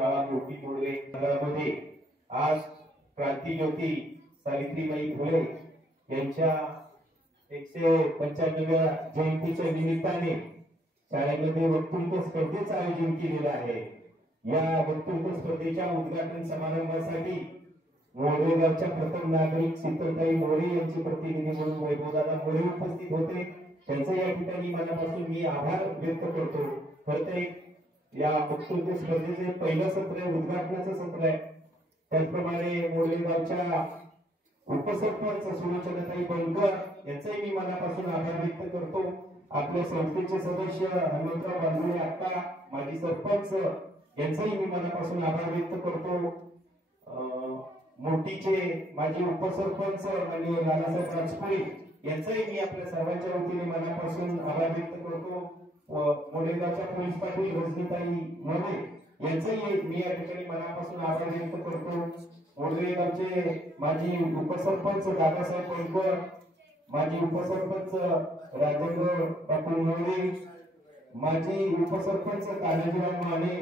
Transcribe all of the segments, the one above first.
शाळा मोठी मोडवे नगरामध्ये आज क्रांतीज्योती सावित्रीबाई फुले यांच्या 195व्या जयंतीच्या निमित्ताने शाळेमध्ये वक्तृत्व स्पर्धेचं आयोजन केलेलं आहे। या वक्तृत्व स्पर्धेच्या उद्घाटन समारंभासाठी मोरे गावच्या प्रथम नागरिक शीतलताई मोरे यांचे प्रतिनिधी म्हणून वैभवदादा मोरे उपस्थित होते। त्यांचे या ठिकाणी मनापासून मी आभार व्यक्त करतो। प्रत्येक या वक्तृत्व स्पर्धेचे पहिलं सत्र उद्घाटनाचं सत्र आहे। त्याचप्रमाणे मोरे गावच्या उपसरपंच सुलोचनाताई बनकर यांचाही मी मनापासून आभार व्यक्त करतो। आपल्या संस्थेचे सदस्य हनुमंतराव बांधुळे अक्का माजी सरपंच यांचाही मी मनापासून आभार व्यक्त करतो। मोठीचे माजी उपसरपंच माननीय लालासाहेब राजपुरे यांचाही मी आपल्या सर्वांच्या वतीने मनापासून आभार व्यक्त करतो। मोरेगावच्या पोलीस पाटील रजनीताई मोरे यांचाही मी या ठिकाणी मनापासून आभार व्यक्त करतो। मोरेगावचे माजी उपसरपंच दादासाहेब बनकर, माजी उपसरपंच राजेंद्र पाटील मोरे, माजी उपसरपंच तानाजीराव माने,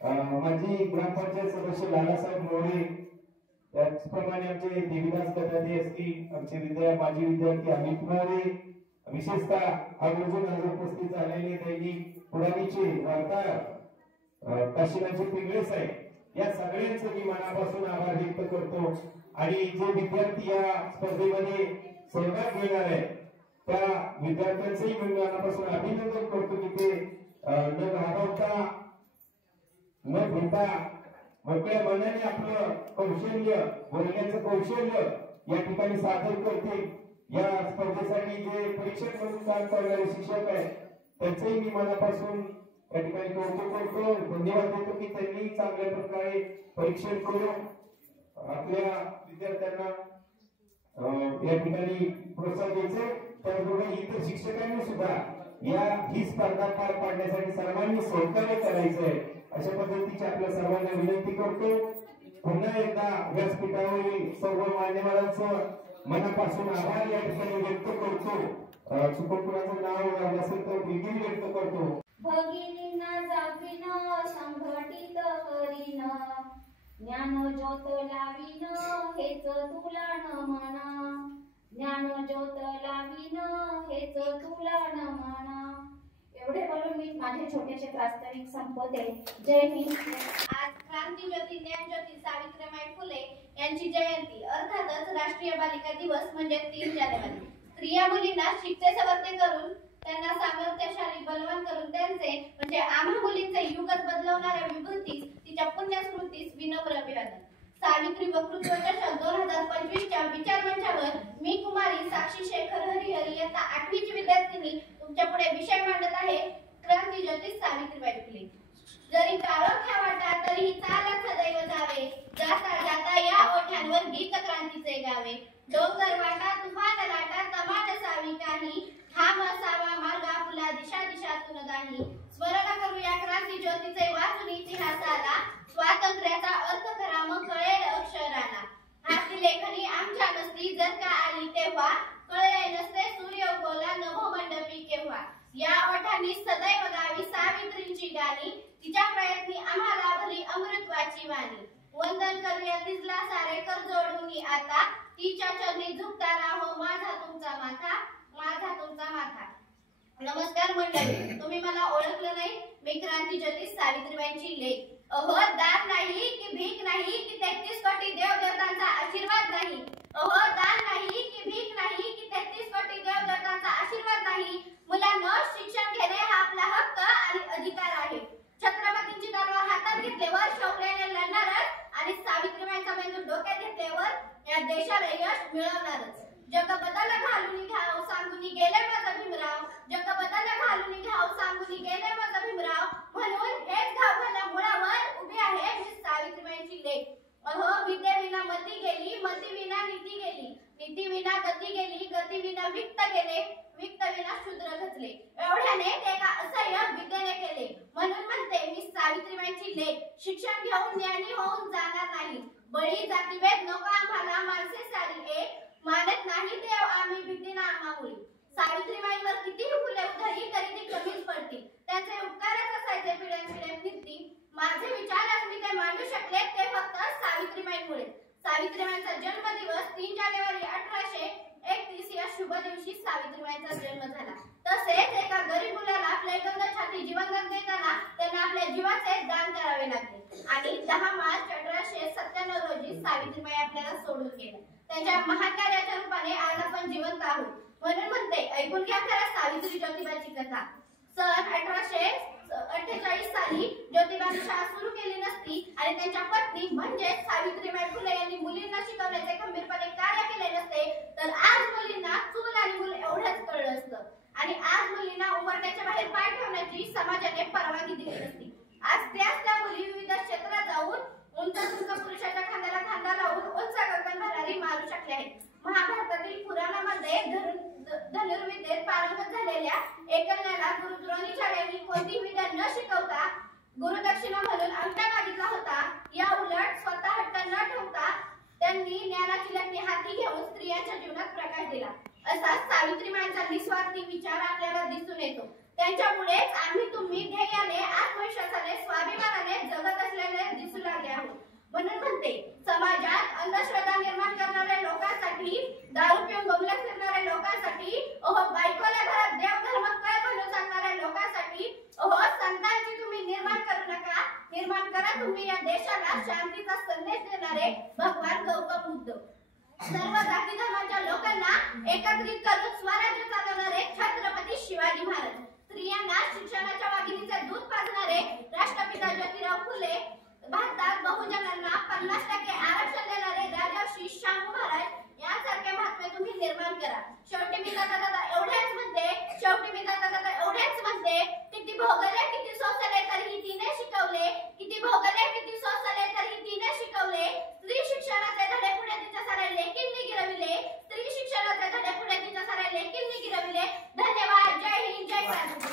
माजी ग्रामपंचायत सदस्य लालासाहेब मोरे, त्याचप्रमाणे आमचे देवीदास गटादे असतील, आमचे माजी विद्यार्थी अमित मोरे, विशेषतः आवर्जून आज उपस्थित झालेले दैनिक पुराणीचे वार्ताहर काशीनाथजी पिंगळे साहेब या सगळ्यांचे मी मनापासून आभार व्यक्त करतो। आणि जे विद्यार्थी या स्पर्धेमध्ये सहभाग घेणार आहे त्या विद्यार्थ्यांचेही मी मनापासून अभिनंदन करतो की ते न घाबरता न भिता मोकळ्या मनाने आपलं कौशल्य बोलण्याचं कौशल्य या ठिकाणी सादर करतील। या स्पर्धेसाठी जे परीक्षक म्हणून काम करणारे शिक्षक आहेत त्यांचेही मी मनापासून या ठिकाणी कौतुक करतो, धन्यवाद देतो की त्यांनी चांगल्या प्रकारे परीक्षण करून आपल्या विद्यार्थ्यांना या ठिकाणी प्रोत्साहन द्यायचे। त्याचबरोबर इतर शिक्षकांनी सुद्धा ही स्पर्धा पार पाडण्यासाठी सर्वांनी सहकार्य करायचंय अशा पद्धतीची आपल्या सर्वांना विनंती करतो। पुन्हा एकदा व्यासपीठावरील सर्व मान्यवरांचं मनापासून आभार या ठिकाणी व्यक्त करतो। चुकून नाव असेल तर विधी व्यक्त करतो। भगिनींना जावीन संघटित करीन, ज्ञान ज्योत लावीन हेच तुला नमन, ज्ञान ज्योत लावीन हेच तुला नमन। एवढे बोलून मी माझे छोटेसे प्रास्ताविक संपवते। जय हिंद। आज क्रांतीज्योती ज्ञानज्योती सावित्रीबाई फुले यांची जयंती, अर्थातच राष्ट्रीय बालिका दिवस म्हणजे 3 जानेवारी। स्त्रिया मुलींना शिकतेसवरते करून त्यांना सामर्थ्यशाली बलवान करून त्यांचे म्हणजे आम्हा मुलींचे युगच बदलवणाऱ्या विभूतीस तिच्या पुण्यस्मृतीस विनम्र अभिवादन। सावित्री वक्तृत्व चषक 2025च्या विचारमंचावर मी कुमारी साक्षी शेखर हरिहर इयत्ता 8वीची विद्यार्थिनी तुमच्या पुढे विषय मांडत आहे क्रांतीज्योती सावित्रीबाई फुले। जरी काळोख्या वाटा तरीही चालत सदैव जावे, जाता जाता या ओठांवर गीत क्रांतीचे गावे। डोंगर वाटा तुफान लाटा तमाट सावी काही, ठाम असावा मार्गा फुला दिशा दिशातून दाही। स्मरण करूया क्रांती ज्योतीचे वाचून इतिहासाला, स्वातंत्र्याचा अर्थ खरा मग कळेल अक्षराला। हाती लेखनी आमच्या नसती जर का आली तेव्हा, कळले नसते सूर्य उगवला नभोमंडपी केव्हा। या ओठांनी सदैव गावी सावित्रींची गाणी, तिच्या प्रयत्नी आम्हाला भली अमृतवाची वाणी। वंदन करूया तिसला सारे कर जोडून आता, तिच्या चरणी झुकता राहो माझा तुमचा माथा, माझा तुमचा माथा। नमस्कार मंडळी, तुम्ही मला ओळखलं नाही, मी क्रांतीज्योती सावित्रीबाईंची लेक। अहो दान नाही की भीक नाही की 33 कोटी देवदेवतांचा आशीर्वाद नाही, अहो दान नाही की भीक नाही की 33 कोटी देवदेवतांचा आशीर्वाद नाही। मुलांना शिक्षण घेणे हा आपला हक्क आणि अधिकार आहे। छत्रपतींची तलवार हातात घेतल्यावर शौर्याने लढणारच आणि सावित्रीबाईंचा मेंदू डोक्यात घेतल्यावर या देशाला यश मिळवणारच। जग बदल घालून घ्याव सांगून गेले माझा भीमराव, जग बदल घालून घ्याव सांगून गेले माझा भीमराव, म्हणून हेच गावघाला मुळावर उभी आहे मी सावित्रीबाईंची लेक। अहो विद्येविना मती गेली, मतीविना नीती गेली, नीतीविना गती गेली, गतीविना विक्त गेले, वित्तविना शूद्र घचले। एवढ्याने ते का असह्य विद्येने केले, म्हणून म्हणते मी सावित्रीबाईंची लेक। शिक्षण घेऊन ज्ञानी होऊन जाणार नाही, बळी जातीभेद नको आम्हाला माणसे सारी एक, मानत नाही देव आम्ही भीतीना आम्हामुळे। सावित्रीबाईंवर कितीही फुले उधळली तरी ती कमीच पडतील, त्यांचे उपकारच असायचे पिढ्यानपिढ्या कीर्ती। माझे विचार सावित्रीबाईंचा जन्मदिवस 3 जानेवारी 1831 या शुभ दिवशी सावित्रीबाईंचा जन्म झाला. तसेच एका गरीब मुलाला प्लेगंद छाती जीवनदान देताना त्यांना आपल्या जीवाचे दान करावे लागले आणि 10 मार्च 1897 रोजी सावित्रीबाई आपल्याला सोडून गेल्या. त्यांच्या महान कार्याच्या रूपाने आज आपण जिवंत आहोत. म्हणून म्हणते, ऐकून घ्या खरं सावित्री ज्योतिबाची कथा. सन 1848 साली ज्योतिबांनी शाळा सुरू केली नसती आणि त्यांच्या पत्नी म्हणजे सावित्रीबाई फुले यांनी मुलींना शिकवण्याचे खंबीरपणे कार्य केले नसते, तर आज मुलींना चूल आणि मूल एवढंच कळलं असतं आणि आज मुलींना उंबरठ्याच्या बाहेर पाय ठेवण्याची समाजाने परवानगी दिली नसती. आज त्या मुली विविध क्षेत्रात जाऊन उंच पुरुषाच्या खांद्याला खांदा लावून उंच गगन भरारी मारू शकल्या आहेत. महाभारतातील पुराणामध्ये धनुर्विद्येत पारंगत झालेल्या एकल्याला गुरुद्रोणाचार्यांनी कोणती विद्या न शिकवता गुरुदक्षिणा म्हणून अंगठा मागितला होता. या उलट स्वतः हट्ट न ठेवता त्यांनी ज्ञानाची लक्ष्मी हाती घेऊन स्त्रियांच्या जीवनात प्रकाश दिला. असा सावित्रीबाईंचा निस्वार्थी विचार आपल्याला दिसून येतो. त्यांच्यामुळेच आम्ही तुम्ही ध्येयाने, आत्मविश्वासाने, स्वाभिमानाने जगत असलेले दिसू लागले आहोत. म्हणून म्हणते, समाजात अंधश्रद्धा निर्माण करणाऱ्या लोकांसाठी, दारू पिऊन गमलत फिरणाऱ्या लोकांसाठी, बायकोला घरात देवधर्म काय म्हणून सांगणाऱ्या लोकांसाठी, संतांची तुम्ही निर्माण करू नका, निर्माण करा तुम्ही या देशाला शांतीचा संदेश देणारे भगवान गौतम बुद्ध. सर्व जाती धर्माच्या लोकांना एकत्रित करून स्वराज्य चालवणारे छत्रपती शिवाजी महाराज. स्त्रियांना शिक्षणाच्या वाघिणीचे दूध पाजणारे राष्ट्रपिता ज्योतिराव फुले. भारतात बहुजनांना 50% आरक्षण देणारे राजर्षी शाहू महाराज यासारखे महात्मे तुम्ही निर्माण करा. शेवटी मी दादा एवढेच म्हणते, किती भोगले किती सोसले तरीही तिने शिकवले, किती भोगले किती सोसले तरीही तिने शिकवले. स्त्री शिक्षणाचे धडे पुढे तिच्या साऱ्या लेकींनी गिरविले, स्त्री शिक्षणाचे धडे पुढे तिच्या साऱ्या लेकींनी गिरविले. धन्यवाद. जय हिंद, जय महाराष्ट्र.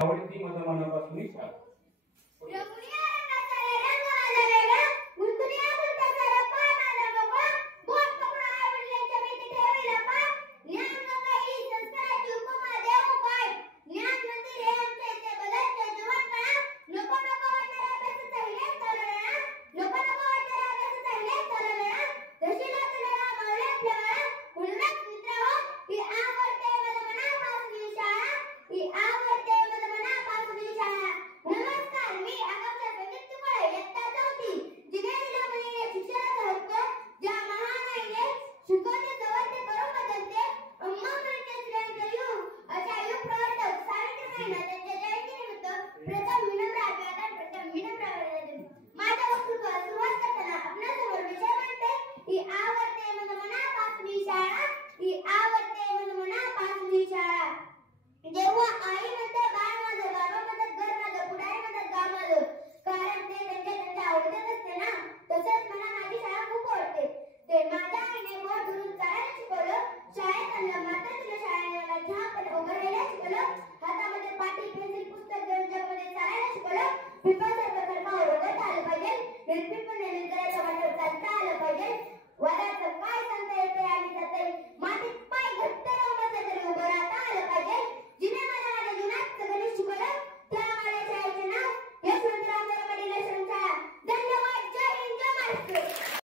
आवडती माझ्या मनापासून इच्छा. United